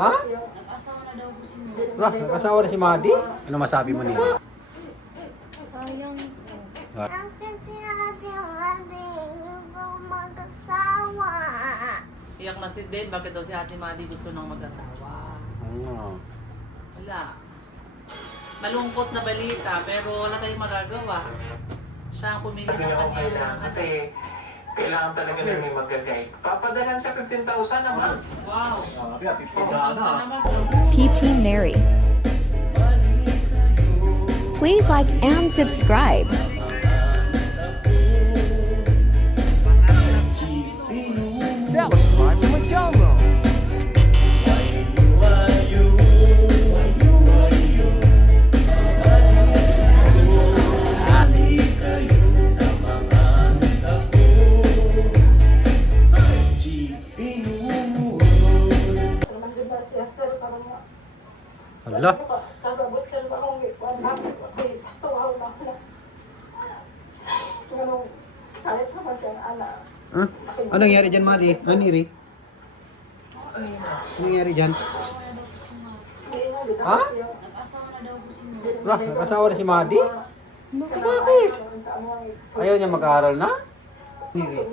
Ha? Nag-asawa na daw po si Mo. Nag-asawa na si Madi? Ano masabi mo nila? Sayang po. Bakit sila kasi gusto mag-asawa? Iyak na si Dave. Bakit daw si Ate Madi gusto nang mag-asawa? Wala. Malungkot na balita, pero wala tayong magagawa. Siya ang pumili ng kanya. Kasi kailangan talaga namin mag-guide. Papadalan siya 15,000 naman. Wow. naman. PT Mary. Please like and subscribe. Subscribe to my channel. Hala. Huh? Ano nangyari dyan, Madi? Ano nangyari? Ano nangyari dyan? Ha? Nag-asawa na daw po si Mo. Nag-asawa na si Madi? Bakit? Ayaw niya mag-aaral na? Nangyari?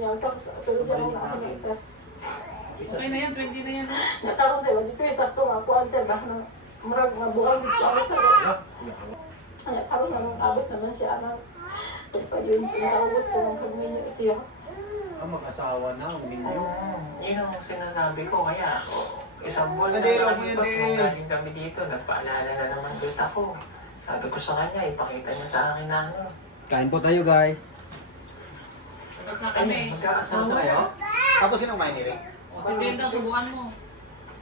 Okay na yan, 20 na yan. Nacarong sila dito sa to ako ang sir bah na murag mabuang dito ako sa. Anya karon nang abot naman siya ana. Pa yun tinawag ko ng pagminyo siya. Mag-asawa na, uminyo. Yun ang sinasabi ko. Kaya, isang buwan na Kadero mo naman yun ito. din. Kung galing kami dito, nagpaalala na naman dito ako. Sabi ko sa kanya, ipakita niya sa akin na ano. Kain po tayo, guys. Tapos na kami. Magkaasawa. Tapos na kayo? Tapos sino kumain nila? O, si Dave daw, subukan mo.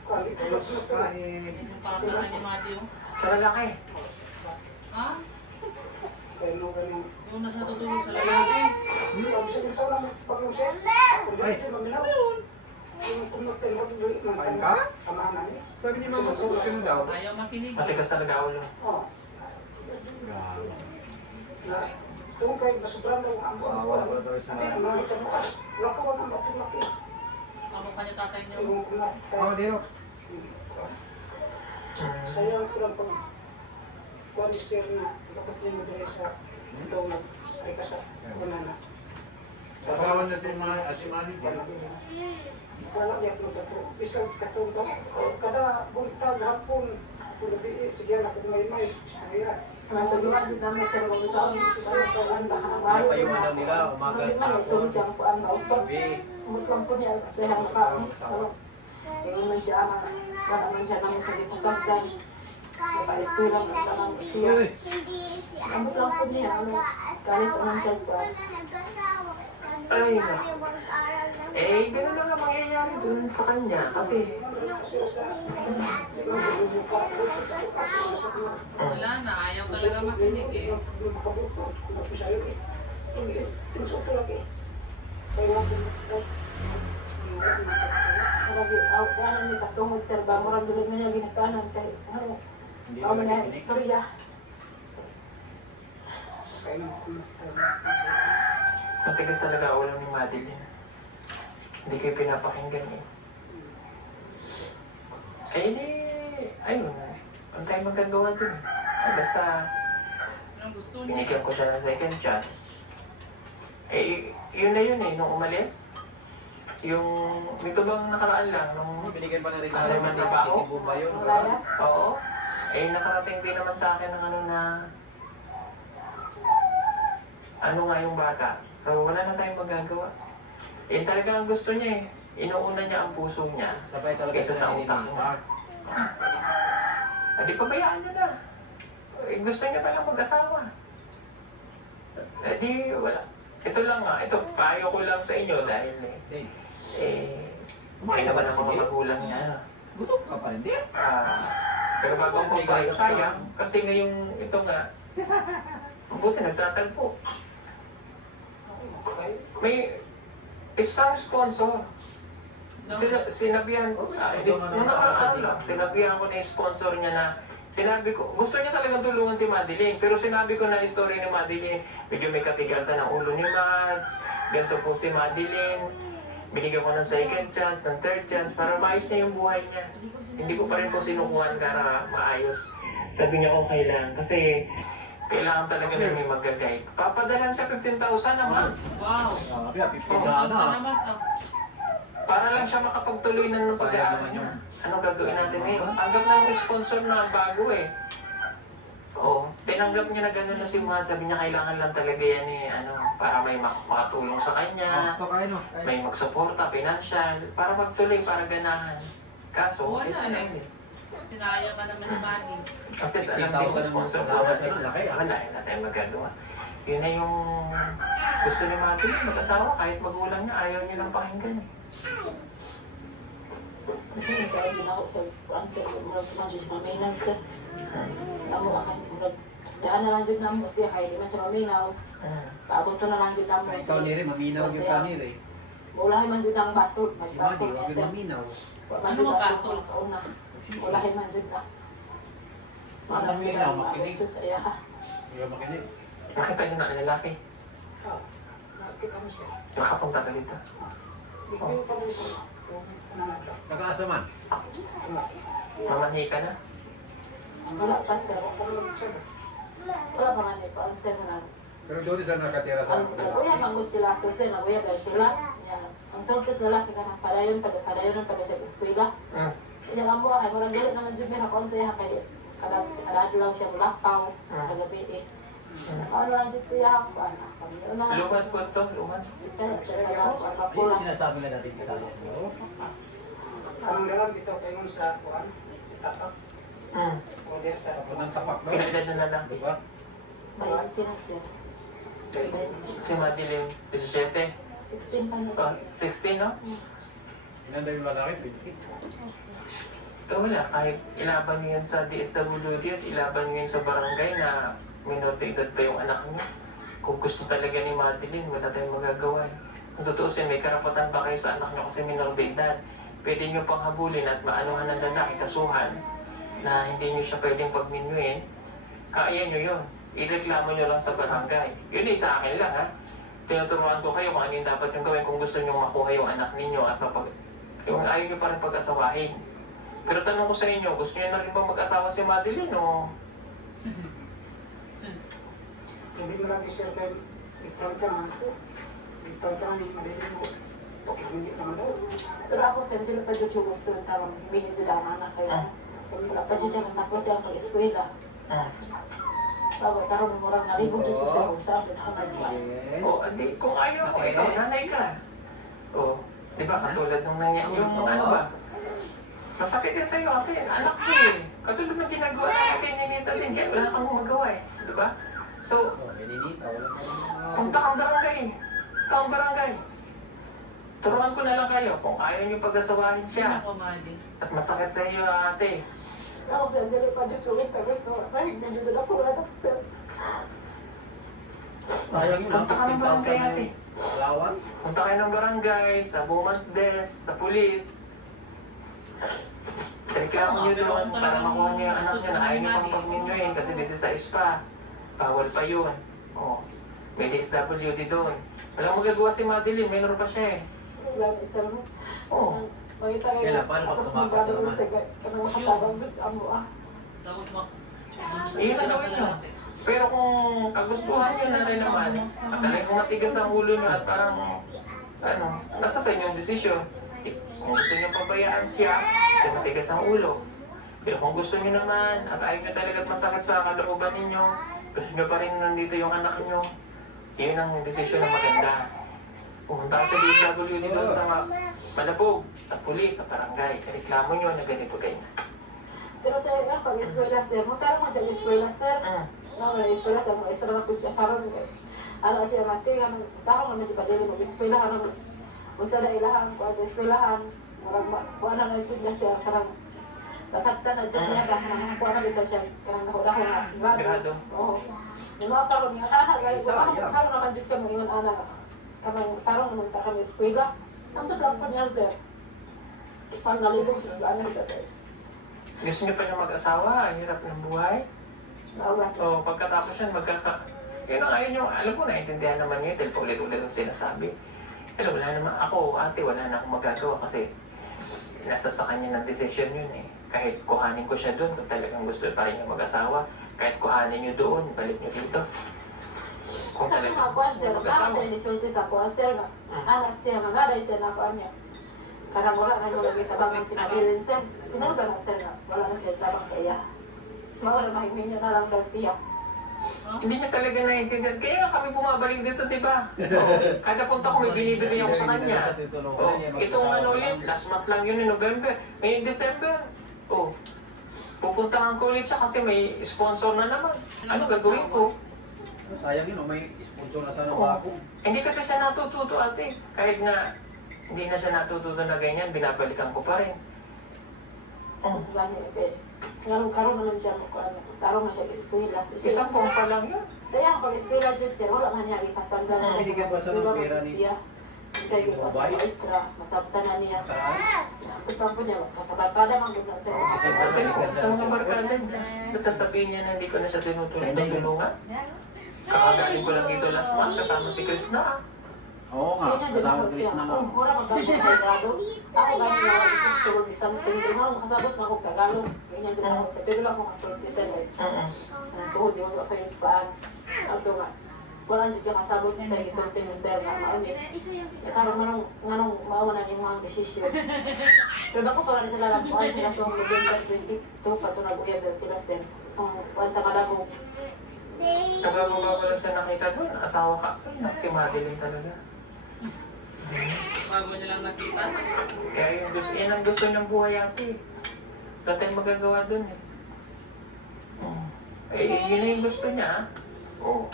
Kain. Yung parang ni Madi, oh. Sa lalaki. Ha? Yung nasa natutulog sa lalaki. Ay, kain ka? Sabi ni Mama, tapos ka na daw. Ayaw makinig. Matigas talaga ulo. Asawa na pala tayo si Madi. Ano pa niya tatay niya? Ako, Dero. Saya ko lang pag kuan sir na tapos din mo diri sa ito na ay kasa kunana. Asawa na si Madi. Wala niya ko to. Bisag katong to. Kada buntag hapon pulabi sige na kung may saya. Ang tuluan din naman sa mga tao sa kuan bahay. Napayungan daw nila, umaga at hapon. Siyang kuan na upat. Gabi. Umutlang po niya sa hang pa. Yung man siya ama. Wala man siya naman sa ipasagdan. Naka-eskwela ng tanang siya. Uy, Ano lang po niya, ano, galit naman siya pa. Ay, gano'n lang ang mangyayari dun sa kanya. Kasi, Wala na, ayaw talaga makinig eh. Awanan ni katungod sir ba murag dulog na niya ginikanan sa ano hindi ano mo na nakikinig. istorya. matigas talaga ulo ni Madeline. Hindi kayo pinapakinggan eh. Ay, di, ayun. Ang tayo magagawa dun. Basta, Anong gusto niya? binigyan ko siya ng second chance. Eh, yun na yun eh, nung umalis. Yung, dito bang nakaraan lang, nung, Binigyan pa na rin Alam mo ng na ba ako? titibo ba yun? Layas. oo, eh nakarating din naman sa akin ng ano na, ano nga yung bata. So, wala na tayong magagawa. Eh, talaga ang gusto niya eh. Inuuna niya ang puso niya. Sabay talaga Kaysa sa sila utak ni mo. Mark. Di pabayaan niya na. Eh, gusto niya palang mag-asawa. Eh, di, wala. Ito lang nga, ito, payo ko lang sa inyo dahil Dave, eh, kumain na ba ng na si mga Dave? magulang niya. Gutom ka pa rin, Dave. Pero bago ko pa sayang, kasi ngayong ito nga, mabuti nagtatalpo. May isang sponsor. Sinabihan, sinabihan ko na yung sponsor niya na sinabi ko, gusto niya talagang tulungan si Madeline, pero sinabi ko na yung story ni Madeline, medyo may katigasan ang ulo ni Mads, ganito po si Madeline, binigyan ko ng second chance, ng third chance, para maayos niya yung buhay niya. Hindi ko pa rin po sinukuhan para maayos. Sabi niya okay lang, kasi kailangan talaga na may mag-guide. Papadalan siya 15,000 naman. Wow. Sabi, 50 Salamat. Para lang siya makapagtuloy na ng pag-aaral niya. Anong gagawin natin eh? Tanggap na yung sponsor na bago eh. Oo, tinanggap niya na gano'n na si Ma. Sabi niya kailangan lang talaga yan eh, para may makatulong sa kanya. May magsuporta, financial, para magtuloy, para ganahan. Kaso, Wala ito eh. lang eh. Sinaya ka naman ni Manny. At least alam din sa sponsor ko natin. Wala, na tayong magagawa. Yun na yung gusto ni Mati, mag-asawa, kahit magulang niya, ayaw niya lang pakinggan eh. Kasi nasabi na ako sa answer, murag man siya maminaw sir. Amo akan murag daan na lang jud namo siya kay di man siya maminaw. Paabot to na lang jud namo. Ikaw nire, maminaw yung kanire. Wala man jud ang basol, Si Madi, huwag yung maminaw. Ano ang basol? Wala man jud na. Maminaw, makinig. Sa iya ha. Hindi ka makinig. Nakita niyo na ang lalaki. Nakita mo siya. Nakapunta ka dito. Hindi ko yung pag-upo. Nakaasa man. Mamahi ka na. Wala pa sir. Wala pa man po ang sir na. Pero doon sa nakatira sa... Kuya mangod sila to sir, naguya dahil sila. Ang sortes na lang kasi padayon ng pag sa eskwela. Yan ang buhay, walang galit naman dyan may hakon sa iya kay kada lang siya mulakaw, kagabi eh. Ano lang dito yan, Lumad po ito, lumad. Sinasabi nga natin sa akin. Anong dalam dito kayo sa kuhan? Si Tapak. O diya sa... Ako ng tapak no? Kinaedad na lalaki. Diba? Si Madeline, 17. 16 pa niya. Oh, 16, no? Inanda yung lalaki, 20. Ito wala, kahit ilaban niyo yan sa DSWD at ilaban niyo yan sa barangay na minor de edad pa yung anak niyo. Kung gusto talaga ni Madeline, wala tayong magagawa. Kung tutusin, may karapatan ba kayo sa anak niyo kasi minor de edad? Pwede niyo pang habulin at maanuhan ng lalaki kasuhan na hindi niyo siya pwedeng pagminyuin. Kaya niyo yun. Ireklamo niyo lang sa barangay. Yun eh, sa akin lang ha. Tinuturuan ko kayo kung ano yung dapat yung gawin kung gusto niyo makuha yung anak ninyo at yung ayaw niyo pa rin pag-asawahin. Pero tanong ko sa inyo, gusto niyo na rin ba mag-asawa si Madeline o? Hindi mo lang isya kayo. Ipag ka man po. Ipag ka man, malilin mo. Okay, hindi naman daw. Pero ako sila pa dyan yung gusto ng tarong, hindi niyo dila ang anak kayo. Wala pa dyan siya tapos siya pag-eskwela. Bago, tarong mo lang nalibog dito sa kung saan O, adi, kung ayaw mo, ikaw, sanay ka. O, di ba, katulad nung nangyari yung ano ba? Masakit yan sa'yo kasi anak ko eh. Katulad ng ginagawa natin kay Ninita din, kaya wala kang magawa eh. Di ba? So, Ninita, wala punta kang barangay. Punta kang barangay. Turuan ko na lang kayo kung ayaw niyo pag-asawahin siya. Ako, Manny. At masakit sa iyo, ate. Ako sa dili pa dyan yung gusto. Ay, hindi dyan ako wala na. Sayang yun, Punta ka ng 15,000 barangay, na ate. yung allowance. Punta kayo ng barangay, sa woman's desk, sa police. Reklamo niyo doon para makuha niyo yung anak niya na ayaw niyo pang pagminyuhin kasi 16 pa. Bawal pa yun. O, may DSWD doon. Walang magagawa si Madeline, minor pa siya eh. Lagi sa mo. Oo. Kailan, paano pag tumakas na naman? Kanang makatabang doon sa amo ah. Tapos mo. Iyon na gawin nyo. Pero kung kagustuhan nyo na rin naman, at talagang matigas ang ulo nyo at parang, nasa sa inyong desisyon. Kung gusto nyo pabayaan siya, kasi matigas ang ulo. Pero kung gusto nyo naman, at ayaw nyo talaga at masakit sa kalooban ninyo, gusto nyo pa rin nandito yung anak nyo, yun ang desisyon na maganda. Pumunta ka sa DSWD doon sa Malabog, sa pulis, sa barangay. Reklamo nyo na ganito ganyan. Pero sa iyo, pag eskwela sir, magkaroon mo dyan eskwela sir. No, eskwela sir, mga eskwela na po siya. Karoon, ano siya, mati, tarong naman siya padili mag-eskwela. Kung sa nailahan ko sa eskwelahan, kung ano na yun na siya, karang nasaktan na dyan niya, kung ano dito siya, karang nakula ko na Grado. Oo. Yung mga tarong niya, karang naman dyan siya, mga anak, karang tarong naman ta kami eskwela. Ang lang po niya sir. Pag nalibog, ano siya. Gusto niyo pa niya mag-asawa, ang hirap ng buhay. Naawat. O pagkatapos yan, yun ang ayaw niyo, alam ko, naiintindihan naman niyo, dahil paulit-ulit ang sinasabi. Pero wala naman, ako, ate, wala na akong magagawa kasi nasa sa kanya ng decision yun eh. Kahit kuhanin ko siya doon, kung talagang gusto pa rin niya mag-asawa, kahit kuhanin niyo doon, balik niyo dito. Kung Sabi talagang mga kuwan, sir, gusto bakit mag-asawa. siya nisulti sa kuwan, sir, nga. Anak siya, magaday siya na kuwan niya. Karang wala na mga gitabang si Marilyn, sir. Tinalo ba na, sir, nga? Wala na siya tabang sa iya. Mawala mahiming niya na lang daw siya. Hindi niya talaga naiintindihan. Kaya kami bumabalik dito, di ba? Oo. Kada punta ko, may binibigay ako sa kanya. Oh, itong ano ulit, last month lang yun, in November. Ngayon, December. Oh, pupuntahan ko ulit siya kasi may sponsor na naman. Ano gagawin ko? Sayang yun, may sponsor na sana Oo. bago. Hindi kasi siya natututo, ate. Kahit nga hindi na siya natututo na ganyan, binabalikan ko pa rin. Oh, Gani, eh. Karoon naman siya mo kuwan. Karoon na siya eskwela. isang buwan pa lang yun. Saya pag eskwela dyan, sir, wala man niya ipasanda na Binigyan pa siya ng pera ni- Siya yung sa extra, masabta na niya. Saan? Pagka po niya, kasabarkada man doon na sir. Sa mga barkada, ba't sasabihin niya na hindi ko na siya tinutulungan? Kakagaling ko lang dito last month, kasama si Chris na. Oo nga, Kaya din kasama ako Chris siya. na nga. Kung mura magdamot sa Tagalog, ako gano'n na ako isang isang tingin mo, kasabot na ako Tagalog. Ganyan din ako siya. Pero lang ako kasulti sa life. Tuhod yung mga kayo paan. Ito nga. Wala dito yung kasabot sa isulti mo sir na maunit. Karoon manong maawa na yung mga desisyon. Pero bako pala sila lang kung sila itong November 22 pa ito nag-uyab sila sir. Kung sa Malabo. Nagagawa ko lang siya nakita doon, asawa ka. Ay, si Madeline talaga. Bago niya lang nakita. Kaya yung gusto, yan ang gusto ng buhay ate. Wala tayong magagawa doon eh. Eh, yun na yung gusto niya. Oo.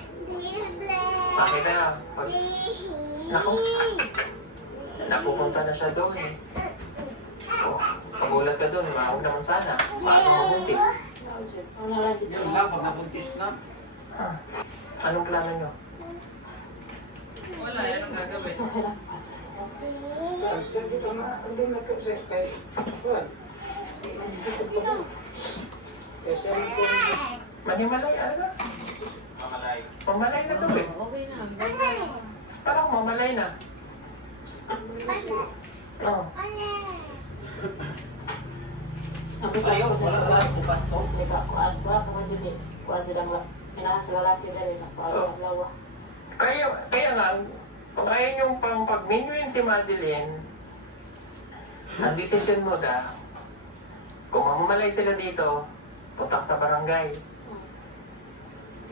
Bakit na? Pag, naku, napupunta na siya doon eh. Oh, pagulat ka doon, mahawag naman sana. Paano mabuntis? Ano lang dito. Yun lang, pag nabuntis na. Anong plano niyo? Wala, yan ang gagawin. Okay lang. Sir, dito na, hindi na ko siya kay kuwan. Kaya siya rin po, Manimalay, ano? Mamalay na to eh. Okay na. Parang mamalay na. Oo. Ang Ayaw, wala bukas to. kuan dyan ang pinahas sa lalaki na rin. Kuan ang lawa. Kaya nga, kung ayaw niyong pang pag-minuin si Madeline, ang decision mo da, kung mamamalay sila dito, punta ka sa barangay.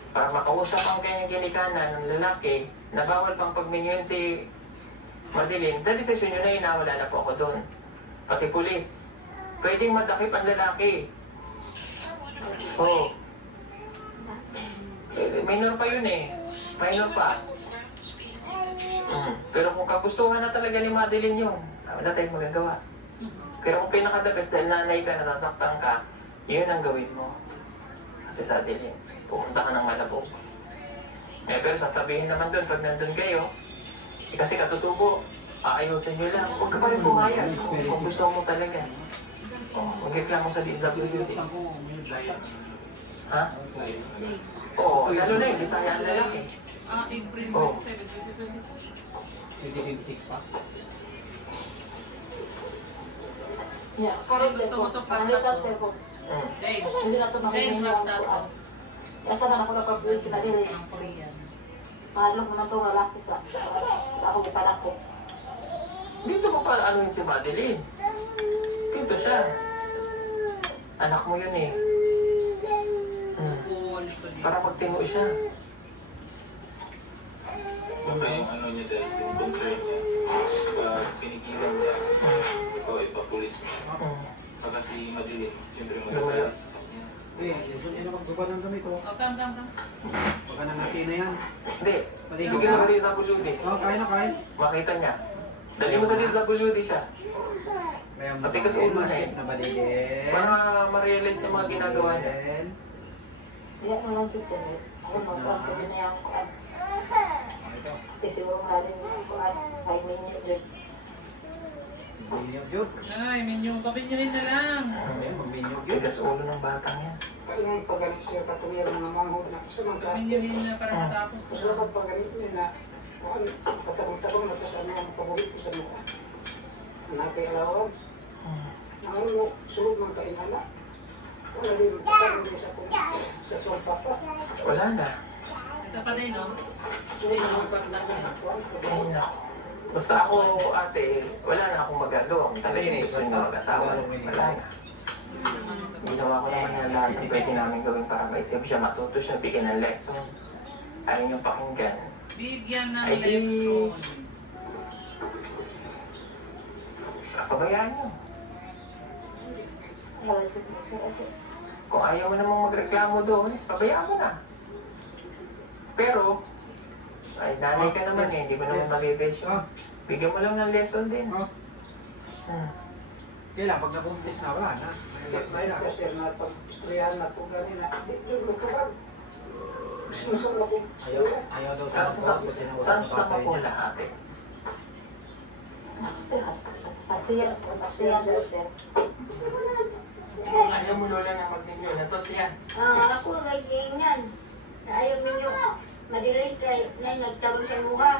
Para makausap ang kanyang ginikanan ng lalaki na bawal pang pag-minuin si Madeline, sa decision nyo na inawala na po ako doon. Pati pulis. Pwedeng madakip ang lalaki. Oo. Minor pa yun eh. Minor pa. Pero kung kagustuhan na talaga ni Madeline yun, wala tayong magagawa. Pero kung pinaka-the best dahil nanay ka, nasasaktan ka, yun ang gawin mo. Ate sa Adeline, pumunta ka ng Malabo. Pero sasabihin naman doon, pag nandun kayo, kasi katutubo, aayusin nyo lang. Huwag ka pa rin pumayag kung gusto mo talaga. Mag-reklamo sa DSWD. Ha? Oo, lalo na yung Bisaya ang lalaki. April 27, Oh. 2026. 2026 pa. Yeah, karon Gusto mo to Ano pagtato? sir ko? Dave. Hindi na ito makinig Dave, ang pagtato. kuan. Kaya na ako napag-build sila din. Ang Korean. Mahalong mo na itong lalaki sa ako ipanak ko. Dito mo para ano yun si Madeline. Dito siya. Anak mo yun eh. Huli ko din. Para magtino siya. Baka yung ano niya dahil yung concern niya, pag pinigilan niya, ikaw ipapulis niya. Baka si Madeline, siyempre magagalit niya. Gusto niya na magtuba ng damit oh. Oh, kam. Baka nangati na yan. Hindi. Maligo Bigyan mo ka. sa DSWD. Oh, kain na kain. Makita niya. Dali mo sa DSWD siya. Kaya Pati kasi ulo na eh. na baligin. Para ma-realize ng mga ginagawa niya. Hindi mo lang siya sir. Ayun mo, kuan ko na yung kuan. Ito. Kasi wala nga rin yung kuan. 5 minutes dyan. Magbinyo, Jud. Ay, pabinyuhin na lang. Ayan, magbinyo, Jud. Tigas ulo ng batang yan. kailangan pagalit siya, patuloy ang mga manghod na. Kasi Pabinyuhin na para matapos Gusto na. ko pagalit niya na Katagong-tagong na sa mga paborito sa mga nakay allowance. Ano sulod ng kainala. Wala rin katagong din sa kong papa. Wala na. Ito pa din, no? Sulod ng pagdagong na kuwan. Ayun na. Basta ako, ate, wala na akong magagawa. Kung talagang gusto niyo mag-asawa, wala na. Ginawa ko naman na lahat ng pwede namin gawin para maisip siya, matuto siya, bigyan ng lesson. Ayaw niyong pakinggan. Bigyan ng Ay, di. lesson. Pabayaan niyo. Kung ayaw mo namang magreklamo doon, pabayaan mo na. Pero, ay nanay ka naman eh, hindi mo naman mabibesyo. Bigyan mo lang ng lesson din. Kailan, pag nabuntis na, wala na. May nakasir na pag-istoryahan na po ganina. Di mo kawan. Gusto na po. Ayaw daw sa mga Saan sa mapula, ate? Pasiyan, sir. Sino ayaw mo lola na magninyo? Natos yan. Ako ngay ganyan. Ayaw ninyo. Madilig kay nay nagtawag sa luha.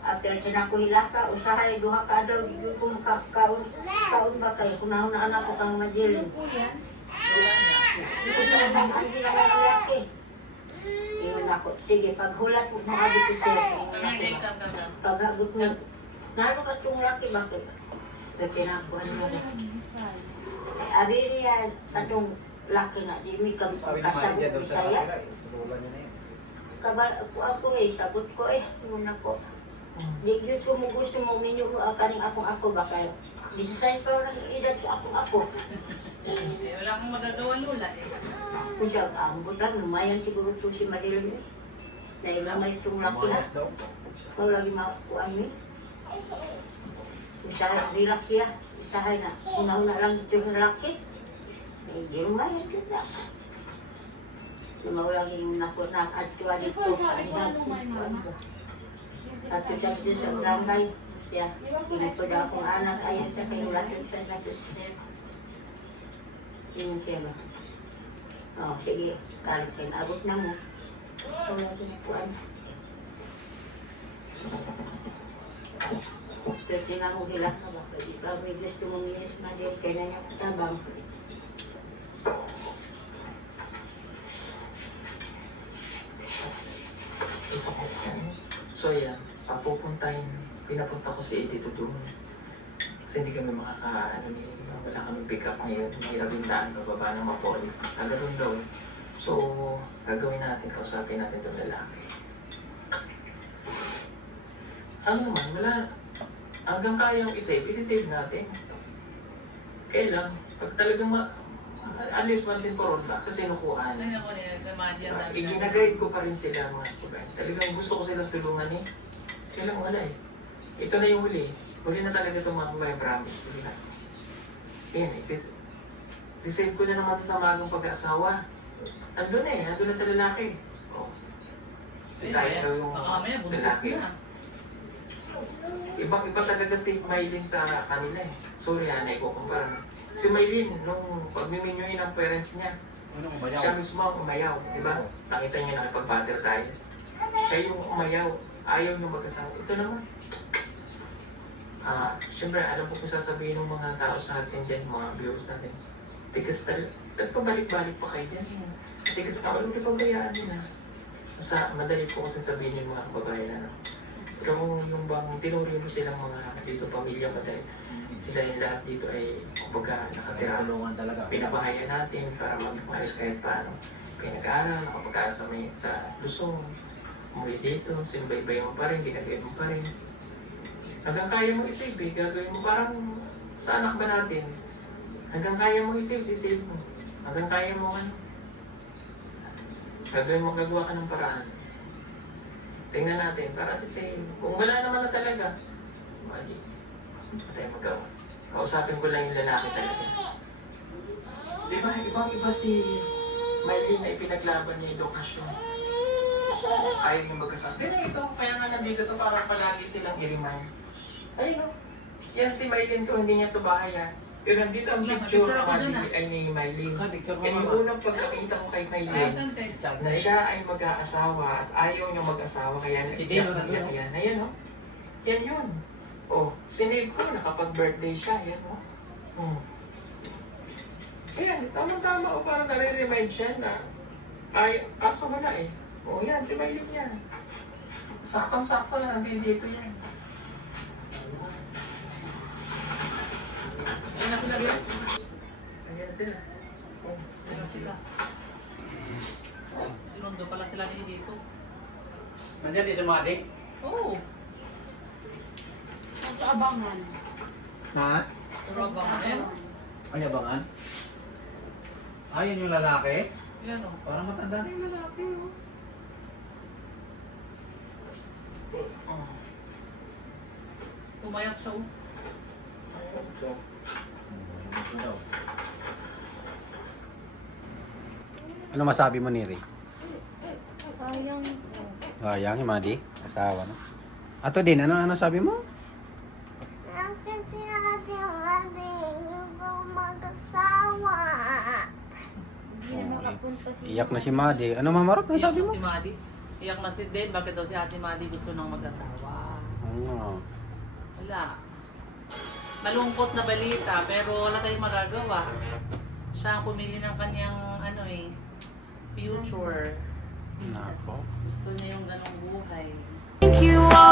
After sinakuhila ka, usahay duha ka daw, yung kung kaon ba kayo, kunahon na anak ko kang madilin. Ito na naman ang ginawa ng laki. Iwan ako, sige, paghulat mo mga dito siya. Paghagot mo, nalo ka itong laki, bakit? Ito pinakuhan mo. Abi niya, atong laki na, di may Sabi naman, kasabot dyan daw ni sa kaya. nakatira eh. Tutulan niya na yun. Kabal ako sagot ko muna ko. Di gyud ko mo gusto mo minyo kaning ako baka 16 pa lang edad sa ako. Eh, wala akong magagawa, Lola, eh. Kung siya ambot lang, lumayan siguro to si Marilyn. Na ilang may itong laki na. Malas daw. Kung lagi makuhaan mo. Usahay, di laki Usahay na. Una-una lang ito yung laki. Hindi lumayan kita. Lumaw lagi yung nakatwa dito. At ito dito sa barangay. Yeah. Hindi ko na akong anak. Ayan siya kayo lahat sa natin. Yung siya ba? Oh, sige. Kalit kayo. Abot na mo. Wala sinakuan. Pwede na mo hilas na ba? Pwede ba may gusto mong inis na din. Kaya na niya tabang. So yan, pinapunta ko si Eddie doon. Kasi hindi kami wala kami pick up ngayon. Mahirap yung daan, bababa ng Mapoli. Doon daw. So, gagawin natin, kausapin natin itong lalaki. Ano naman, wala. Hanggang kayang isave natin. Kailan, pag talagang alis man sin Coron ba? Kasi nukuhan. Ay, naku, nagkamadyan namin. Ginag-guide ko pa rin sila mga chibay. Talagang gusto ko silang tulungan eh. Kailang wala eh. Ito na yung huli. Huli na talaga itong mga may promise. Huli na. Yan eh. Sisave ko na naman sa magang pag-aasawa. Andun eh. Andun na sa lalaki. Oh. Isaya daw yung Baka mamaya, buntis lalaki. na. Ibang-iba talaga si Maylin sa kanila eh. Sorry ha, naikukumpara. Si Maylin, nung pagmiminyoin ng parents niya, Anong umayaw? siya mismo ang umayaw, di ba? Nakita niyo nakipag-battle tayo. Siya yung umayaw, ayaw niyo mag-asawa. Ito naman. Siyempre, alam ko kung sasabihin ng mga tao sa atin dyan, mga viewers natin. Tigas talaga, nagpabalik-balik pa kayo dyan. Tigas ka, alam niyo pabayaan nila. Madali po kasi sabihin yung mga kababayan. Pero yung bang tinuri mo silang mga dito pamilya kasi sila yung lahat dito ay kumbaga nakatira. Tulungan talaga. Pinabahayan natin para mag-ayos kahit paano. Pinag-aaral, nakapag-asa sa Luzon. Umuwi dito, sinbaybay mo pa rin, ginagawin mo pa rin. Hanggang kaya mo isave, gagawin mo parang sa anak ba natin? Hanggang kaya mo isave mo. Hanggang kaya mo gagawin mo, gagawa ka ng paraan. Tingnan natin, para save. Kung wala naman na talaga, mali. Kasi magawa. Kausapin ko lang yung lalaki talaga. Di ba, ibang-iba si Maylin na ipinaglaban niya yung lokasyon. Ayaw niya mag-asawa. Pero ito, kaya nga nandito to para palagi silang i-remind. Ayun o. Yan si Maylin to, hindi niya to bahay ha. Pero nandito ang Wala, picture picture ako dyan, ay ni Mylene. Picture Eh, yung unang pagkakita ko kay Ay, Mylene, sante. na siya ay mag-aasawa at ayaw niya mag-asawa kaya Si naiyak Dino nandun, no? yan. Ayan, oh. Yan yun. Oh, sinave ko nakapag-birthday siya. Yan, oh. Ayan, tama-tama. O parang nare-remind siya na ay, kaso wala eh. O yan, si Mylene yan. Saktong-sakto yan, dito yan. Ayun na sila, Bel. Ayan sila. Oh, Ayun na sila. Sinundo pala sila ni dito. Nandiyan din si Madi? Oo. Nag-aabangan. Ha? Pero ang bangan. Ay, abangan? Ah, yun yung lalaki? Yan o. Parang matanda na yung lalaki, oh. Pumayat siya o. Ano masabi mo, Neri? Sayang. Sayang, si Madi. Asawa na. Ato din, ano sabi mo? Nasaan si Ate Madi? Gusto mag-asawa. Iyak na si Madi. Ano mamarot na Iyak sabi na mo? si Madi. Iyak na si Den. Bakit daw si Ate Madi gusto nang mag-asawa? Oo. Wala. Malungkot na balita, pero wala tayong magagawa. Siya ang pumili ng kanyang future. Nako. Gusto niya yung ganong buhay. Thank you all.